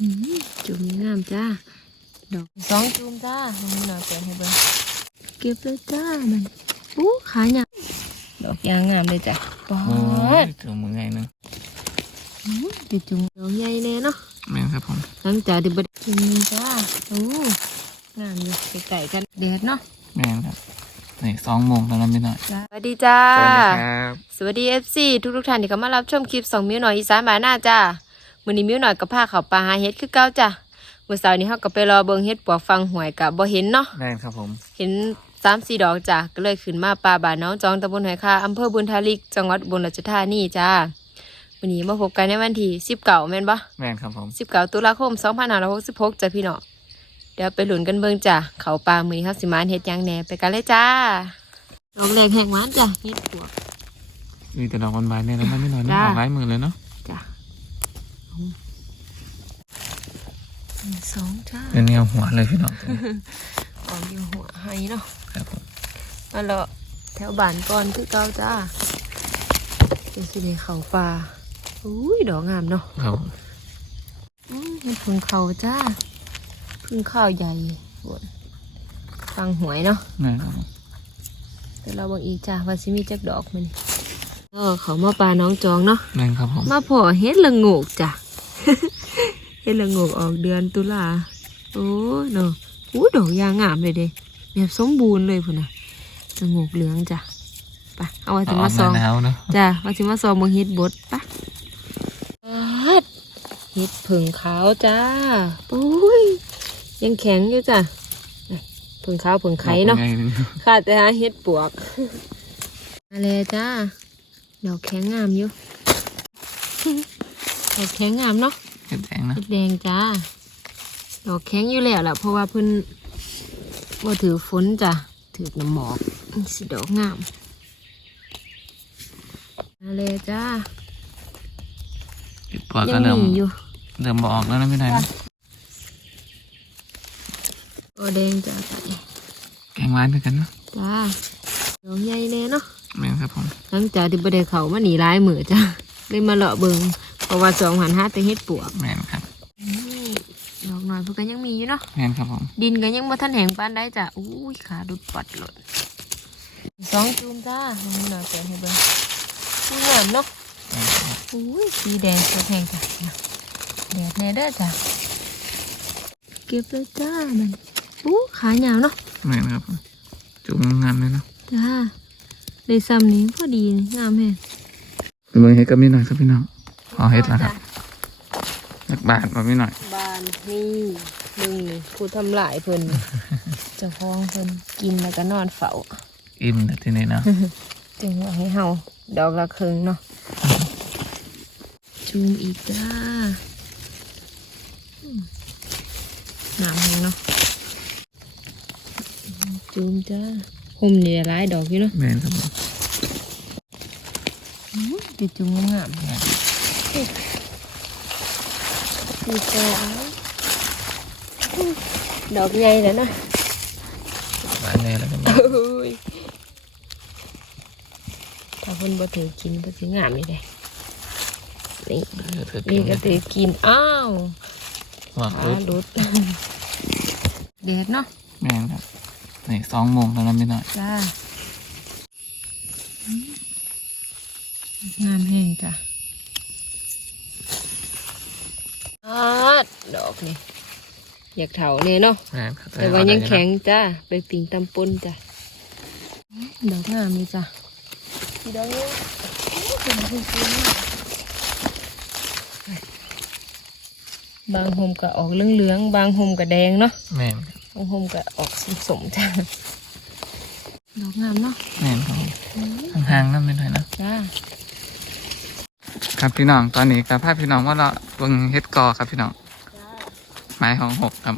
อืมจุ่มงามจ้า ดอกสองจุ่มจ้าลองหน่อยเปิดให้เบิ่งเก็บเลยจ้ามันอู้ขาหยาดอกยางงามเลยจ้ะปอโอ้ดยถึงมือไงนึงอืมติดจุ่มดอกใหญ่เลยเนาะแม่นครับผมหลังจากที่บไดกินจ้าโอ้งามอยู่ไก่ๆกันเด็ดเนาะแม่นครับนี่สองโมงตอนนั้นไม่หน่อย สวัสดีจ้า สวัสดีครับสวัสดีเอฟซีทุกทุกๆท่านที่เข้ามารับชมคลิปสองมิ้วหน่อยอีสานบานหน้าจ้า มื้อนี้มิ้วหน่อยกับผ้าเขาวปลาหาเฮ็ดคือเก้าจ้าเมื่อเสาร์นี้เฮาก็ไปรอเบิ่งเฮ็ดปวกฟังหวยกะบ่เห็นเนาะแม่นครับผม เห็นสามสี่ดอกจ้าก็เลยขึ้นมาปลาบานน้องจองตำบลหอยคาอำเภอบุญทาริกจังหวัดอุบลราชธานีจ้าวันนี้มาพบกันในวันที่สิบเก้าแม่นปะแม่นครับผมสิบเก้าตุลาคมสองพันห้าร้อยหกสิบหกจ้าพี่น้องเดี๋ยวไปหลุนกันเบิ่งจ้าเขาปลามือนี้เขาสิมานเฮ็ดหยังแหน่ไปกันเลยจ้าดอกแรกแห่งหวานจ้าเฮ็ดปวกมีแต่ดอกบานๆเนี่ยแล้วไม่หน่อยนะจ้าออกหลายมือเลยเนาะ จ้ะหนึ่ง สองจ้าเป็นแนวหัวเลยพี่น้องออกอยู่หัวไห้เนาะครับผมมาเลาะแถวบ้านก่อนคือเก่าจ้าเป็นสิในเขาป่าอุ้ยดอกงามเนาะครับอืมมันพึ่งเขาจ้าพึ่งข้าวใหญ่บนฟังหวยเนาะแม่นครับผมแต่เราบอกอีกจ้าว่าสิมีจักดอกมันเออเขามาปลาน้องจองเนาะแม่นครับผมมาพอเฮ็ดละโงกจ้ะเฮ็ ดละโงกออกเดือนตุลาโอ้เนาะอู้ดอกยางงามเลยเด้แบบสมบูรณ์เลยพุ่นนะละงกเหลืองจ้ะไปเอาไว้ถึงมาซองจ้ะไว้ถึงมาซองเบิ่งเฮ็ดบดปะเฮ็ดผึ่งขาวจ้าโอ้ยยังแข็งอยู่จ้ะผึ่งขาวผึ่งไข่เนาะค่ะแต่หาเฮ็ดปวกมาเลยจ้าดอกแข็งงามอยู่ดอกแข็งงามเนาะ เห็ดแดงนะเฮ็ดแดงจ้า ดอกแข็งอยู่แล้วล่ะ เพราะว่าเพิ่นว่าถือฝนจ้ะถือน้ำหมอกนี่สิดอกงามมาเลยจ้าเห็ดปวกยัก็งเริ่มมีอยู่เริ่มบออกแล้วนะไม่หน่อยนะดอกแดงจ้าแกงหวานด้วยกันเนาะจ้าดอกใหญ่แน่เนาะแม่นครับผมหลังจากที่บ่ได้เขามาหนีร้ายมือจ้ะเลยมาเลาะเบิง เพราะว่าสองหันห้าแต่เฮ็ดปวกแม่นครับนี่ดอกหน่อยเพื่อก็ยังมีอยู่เนาะแม่นครับผมดินก็ยังบ่ทันแห้งปานได้จ้ะอุ้ยขาดุดปัดหลดสองจูมจ้าลองหน่อยเปิดให้เบิ่งสวยงามเนาะแม่นครับอุ้ยสีแดงสดแห้งจ้ะแดดแน่เด้อจ้ะเก็บเลยจ้ามันอู้ขายาวเนาะแม่นครับผมจุ่มงามเลยเนาะจ้าเลยซ้ำนี้พอดีนี่งามแฮงไปเบิ่งเห็ดกับไม่หน่อยครับพี่น้องพ อเห็ดแล้วครับอยากบาทมาไม่หน่อยบ้านนี่มึงนี่ผู้ทำลายเพิ่นเจ้าของเพิ่นกินแล้วก็นอนเฝ้าอิ่มแต่ที่นี่เนาะจึงว่าให้เฮาดอกละครึ่งเนาะจูมอีกจ้าอืมหนามเลยเนาะจูมจ้าหุ่มนี่หลายดอกอยู่เนาะแม่นครับผมอื้อติดจูมงามๆเนี่ย ดีจ้าดอกใหญ่แล้วเนาะหวานแน่แล้วกันโอ้ยถ้าเพิ่นบ่ถือกินก็สิงามนี่เด้นี่นี่ก็ถือกิน อ้าวว่าปลาหลุดเด็ดเนาะแม่นครับนี่สองโมงตอนนั้นไม่หน่อยจ้างามแห้งจ้ะอาดดอกนี่อยากเถาเนี่ยเนาะแม่นครับแต่ว่ายังแข็งจ้าไปปิ่งตำปนจ้ะดอกงามนี่จ้ะดอกนี้เป็นคุณบางหมก็ออกเหลืองๆบางหมก็แดงเนาะแม่นบางหมก็ออกสมๆจ้ะดอกงามเนาะแม่นครับผมห่างๆนั่นไม่หน่อยนะจ้า ครับพี่น้องตอนนี้กับภาพพี่น้องว่าเราเบิ่งเฮ็ดกอครับพี่น้องไม้ของหกครับ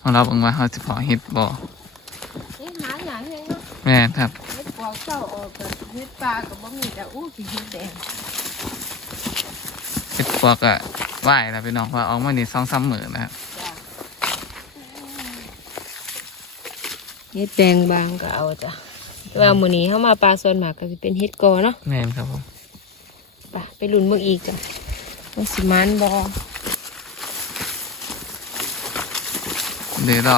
ของเราเบิ่งว่าเขาจะพอเฮ็ดบ่เฮ็ดหาหยังยังเนาะแม่นครับเฮ็ดปอกเจ้าออกกับเฮ็ดปลากับบ่มีแต่อู้สิเฮ็ดแดงเฮ็ดพวกอะไหวแล้วพี่น้องว่าออกมานี่สองสามหมื่นนะครับจ้าเฮ็ดแดงบางก็เอาจ้ะแต่ว่ามื้อนี้เฮามาปลาส่วนมากก็สิเป็นเฮ็ดกอเนาะแม่นครับผม ไปไปลุ้นเบิ่งอีกจ้ะว่าสิมันบ่เดี๋ยวเรา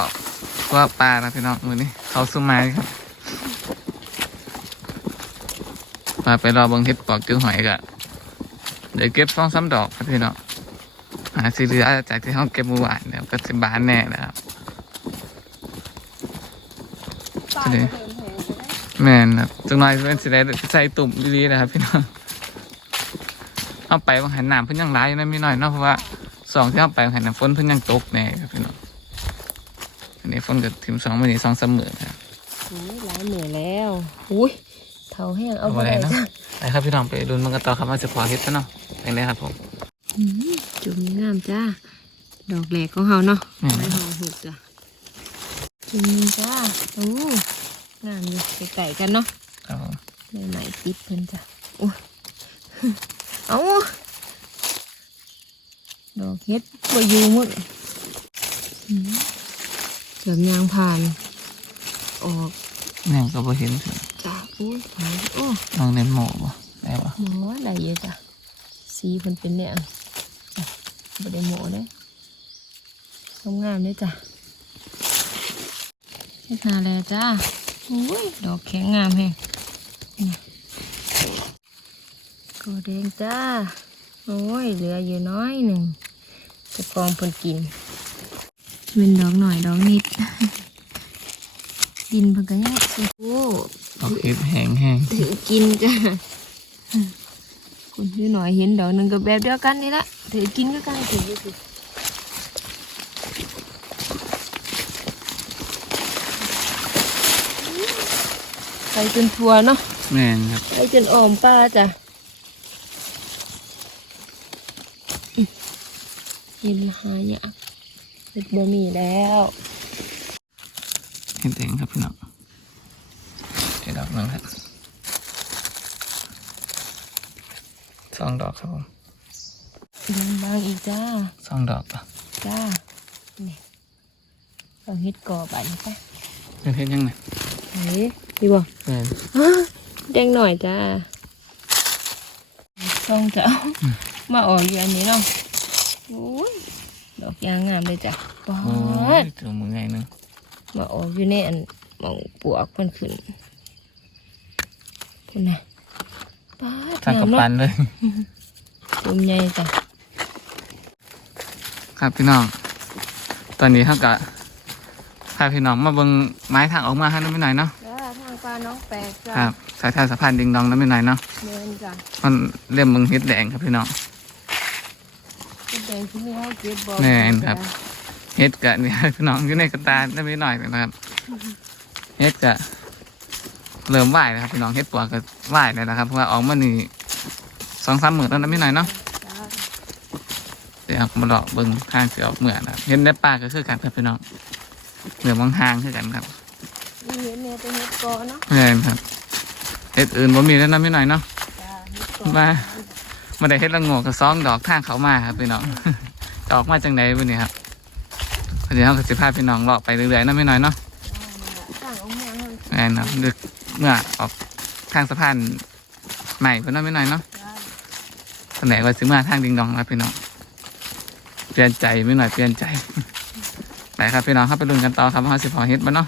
ว่าปลานะพี่น้องมือนี้เขาสุไม้ครับปลาไปรอเบังเห็ดปอกจือหอยกะเดี๋ยวเก็บสองสามดอกครับพี่น้องหาสิเหลือจากที่เขาเก็บเมื่อวานเนี่ยก็สิบานแน่นะครับปลาก็เดินแพงไปได้แม่นครับจังหน่อยเป็นสิได้ใส่ตุ่มดีๆนะครับพี่น้อง เอาไปบางหันน้ำเพิ่นยังร้ายอยู่นะมีหน่อยเนาะเพราะว่าสองที่เอาไปบางหันน้ำฝนเพิ่นยังตกแน่ครับพี่น้องอันนี้ฝนก็ถึงสองมื้อนี้สองสามมื้อครับโอ้ยหลายเหนื่อยแล้วอุ้ยเท่าแห้งเอาเอาไปอะไรได้เนาะจ้ะไปครับพี่น้องไปดูมันกันต่อครับว่าจะพอเฮ็ดซะเนาะไปเลยครับผมอืมจุ่มงามจ้าดอกแหลกของเฮาเนาะแม่นไม้หอมหุบจ้ะจุ่มจ้าโอ้งามอยู่ไก่กันเนาะครับผมไม่ไหมติดเพิ่นจ้ะโอ้ย เอาดอกเฮ็ดบ่อยู่หมดอืมเสริมยางผ่าน ออกแม่งก็บ่เห็นสิจ้ะอุ้ยหายโอ้น้องเน้นหมอบ่ได้บ่หมอได้เยอะจ้ะสีเพิ่นเป็นเนี่ยจ้ะบ่ได้หมอเลยงามๆเลยจ้ะเฮ็ดนาแล้วจ้าอุ้ยดอกแข็งงามแฮงนี่ ก็แดงจ้า โอ้ย เหลืออยู่น้อยหนึ่งจะกองเพิ่นกินเป็นดอกหน่อยดอกนิด ดินเพิ่นก็ยังโอ้ดอกเฮ็ดแห้งแห้งถือกินจ้ะคุณพี่หน่อยเห็นดอกหนึ่งกับแบบเดียวกันนี่ละถือกินก็กันถืออยู่สิไปจนทัวเนาะแม่นครับไปจนอ่อมป้าจ้ะอืม เห็นหายากเป็นบ่มีแล้วเฮ็ดเองครับพี่น้องเฮ็ดดอกหนึงครับสองดอกครับผมยังบางอีกจ้าสองดอกป่ะจ้านี่เอาเฮ็ดก่อไปไปเป็นเฮ็ดยังไงเฮ้ยดีบ่แม่นแดงหน่อยจ้าต้องจะเอามาออกอยู่อันนี้เนาะ โอ้ยดอกยางงามเลยจ้ะว้าโอ้ดยถือมือไงนึงมาออกอยู่ในอันหมองปวกมันขึ้นคุณนะป้าดทางกับงามปัเนาะนเลยตุ่มใหญ่จ้ะครับพี่น้อง ตอนนี้เขาก็พาพี่น้องมาเบิ่งไม้ทางออกมาให้น้ำไม่หน่อยเนาะจ้าทางปลาน้องแปลกจ้ะครับสายทางสะพานดิงดองน้ำไม่หน่อยเนาะเดินจ้ะมันเรียมเบิ่งเฮ็ดแดงครับพี่น้อง เป็นแดงที่ไม่ให้เก็บบ่แน่นครับ เฮ็ดกะนี่พี่น้องอยู่ในกระตาน้ำไม่หน่อยนะครับเฮ็ดกะเริ่มไหวแล้วครับพี่น้องเฮ็ดปวกก็ไหวแล้วนะครับเพราะว่าออกมานี่สองสามหมื่นแล้วน้ำไม่หน่อยเนาะจ้าเดี๋ยวมาเลาะเบิ่งข้างเสือออกเหมือนนะครับเห็นได้ปลาก็คือกันครับพี่น้องเหลือมองหางคือกันครับนี่เห็นเนี่ยเป็นเห็ดกอเนาะแม่นครับเฮ็ดอื่นบ่มีแล้วนะไม่หน่อยเนาะจ้าเห็ดกอมา มาได้เฮ็ดละโงกกับซองดอกทางเขามาครับพี่น้องจะอกมาจังไดวันนี้ครับเดี๋ยวเราก็สิพาพี่น้องเลาะไปเรื่อยๆนะไม่น้อยเนาะข้างองค์ยังมันแม่นครับดึกเมื่อออกทางสะพานใหม่เพิ่นเนาะไม่น้อยเนาะจ้าตอนไหนว่าสิมาทางดิงดองครับพี่น้อง เปลี่ยนใจไม่หน่อยเปลี่ยนใจ ไปครับพี่น้องครับไปลุ้นกันต่อครับว่าเราสิพอเฮ็ดบ่เนาะ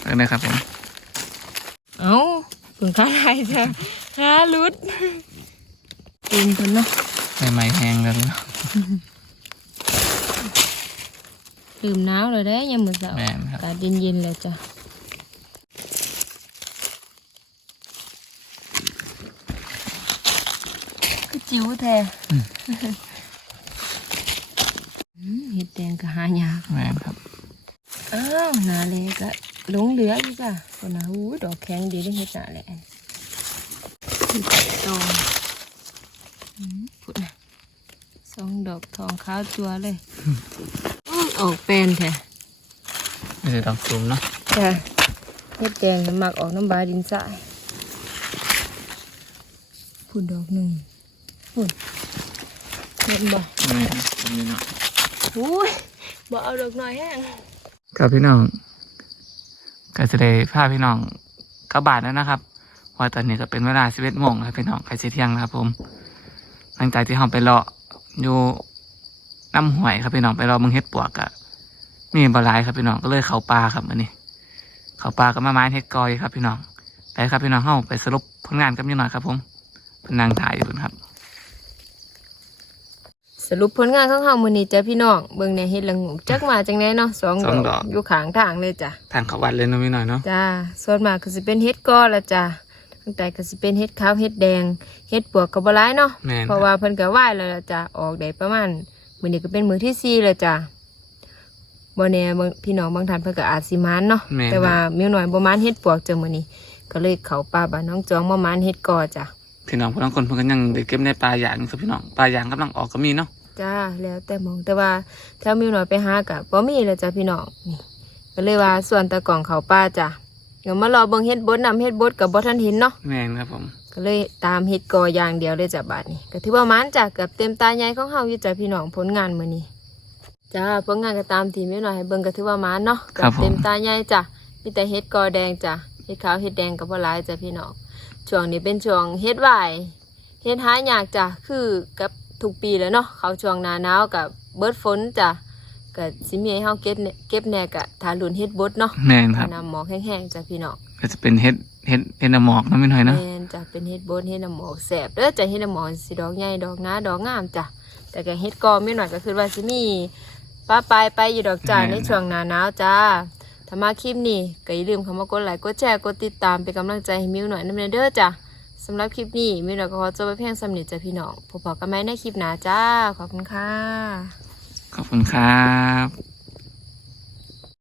ไปเลยครับผม เอ้าเพิ่งข้าไรจ้ะฮาลุด เต็มเพิ่นเนาะใบไม้แห้งแล้วพี่น้องลืมหนาวเลยได้ยังมือเสาแม่นครับอากาศ เย็นๆแล้วจ้ะคือจิ๋วแท้อืมเห็ดแดงก็หายากแม่นครับอ้าวหนาเลยก็หลงเหลืออยู่จ้ะคนนะหูดอกแข็งดีได้เห็ดหนาเลยที่ตัดตองอืมพุดนะสองดอกทองขาวจัวเลยอื้อออกเป็นแท้ไม่ใช่ดอกตูมเนาะจ้ะเห็ดแดงน้ำหมักออกน้ำบาดินสายพูดดอกหนึ่งพูดเห็นบ่แม่นตรงนี้เนาะอุ้ยบ่เอาดอกหน่อยแห้งครับพี่น้องก็จะได้พาพี่น้องกลับบ้านแล้วนะครับเพราะตอนนี้ก็เป็นเวลาสิบเอ็ดโมงแล้วพี่น้องใครสิเที่ยงนะครับผม หลังจากที่เราไปเลาะอยู่น้ำหวยครับพี่น้องไปเลาะเมืองเฮ็ดปวกอะมีบหลายครับพี่น้องก็เลยเขาปลาครับอันนี้ เขาปลากับมาไม้เฮ็ดกอยครับพี่น้องไปครับพี่น้องเข้าไปสรุปผลงานกับนิดหน่อยครับ ผมเป็นนางถ่ายอยู่ครับ สรุปผลงานของเฮามื้อนี้จ้ะพี่น้องเบิ่งแหน่เฮ็ดละโงกจักมาจังไดเนาะสองสองดดออกกอยู่ข้างทางเลยจ้ะทางเขาวัดเลยเนาะพี่หน่อยเนาะจ้าส่วนมากก็สิเป็นเฮ็ดกอละจ้ะ ตั้งแต่ก็สิเป็นเฮ็ดขาวเฮ็ดแดงเฮ็ดปวกก็บ่หลายเนาะแม่นเพราะว่าเพิ่นก็ไหว้แล้วล่ะจ้ะออกได้ประมาณมื้อนี้ก็เป็นมื้อที่สี่แล้วจ้ะบ่แน่บางพี่น้องบางท่านเพิ่นก็อาจสิมานเนาะแม่นแต่ว่ามีหน่อยบ่มานเฮ็ดปวกจ้ะมื้อนี้ก็เลยเข้าป่าบ้านน้องจองมามานเฮ็ดกอจ้ะพี่น้องพวกน้องคนเพิ่นก็ยังได้เก็บในปลาอย่างครับพี่น้องปลาอย่างกำลังออกก็มีเนาะจ้าแล้วแต่หมองแต่ว่าถ้ามีหน่อยไปหาก็บ่มีแล้วจ้ะพี่น้องนี่ก็เลยว่าส่วนตะกล่องเข้าป่าจ้ะ เดี๋ยวมารอเบิ่งเฮ็ดบดนำเฮ็ดบดก็บ่ทันเห็นเนาะแม่นครับผม ก็เลยตามเฮ็ดกออย่างเดียวเลยจ้ะบาดนี้ก็ถือว่ามันจ้ะเกือบเต็มตาใหญ่ของเฮาอยู่จ้ะพี่น้องผลงานมื้อนี้จ้าผลงานก็ตามที่แม่หน่อยให้เบิ่งก็ถือว่ามันเนาะเกือบเต็มตาใหญ่จ้ะมีแต่เฮ็ดกอแดงจ้ะเฮ็ดขาวเฮ็ดแดงก็บ่หลายจ้ะพี่น้องช่วงนี้เป็นช่วงเฮ็ดไหวเฮ็ดหายากจ้ะคือกับทุกปีแล้วเนาะเขาช่วงหน้าหนาวกับเบิดฝนจ้ะ ก็สิมีให้เฮาเก็บแน่เก็บแน่ก็ทารุนเฮ็ดบดเนาะแม่นครับน้ำหมอกแห้งๆจ้ะพี่น้องก็จะเป็นเฮ็ดเฮ็ดเฮ็ดน้ำหมอกเนาะพี่หน่อยเนาะแม่นจ้ะเป็นเฮ็ดโบนเฮ็ดน้ำหมอกแสบเด้อจ้ะเฮ็ดน้ำหมอกสิดอกใหญ่ดอกหน้าดอกงามจ้ะแต่ก็เฮ็ดกอไม่หน่อยก็คือว่าสิมีป้าปลายไปอยู่ดอกจ้าในช่วงหน้าหนาวจ้าถ้ามาคลิปนี้ก็อย่าลืมเข้ามากดไลค์กดแชร์กดติดตามเป็นกำลังใจให้มิวหน่อยนำเด้อจ้ะสำหรับคลิปนี้มิวหน่อยก็ขอจบไปเพียงสำนิทจ้ะพี่น้องพบกันใหม่ในคลิปหน้าจ้าขอบคุณค่ะ ขอบคุณครับ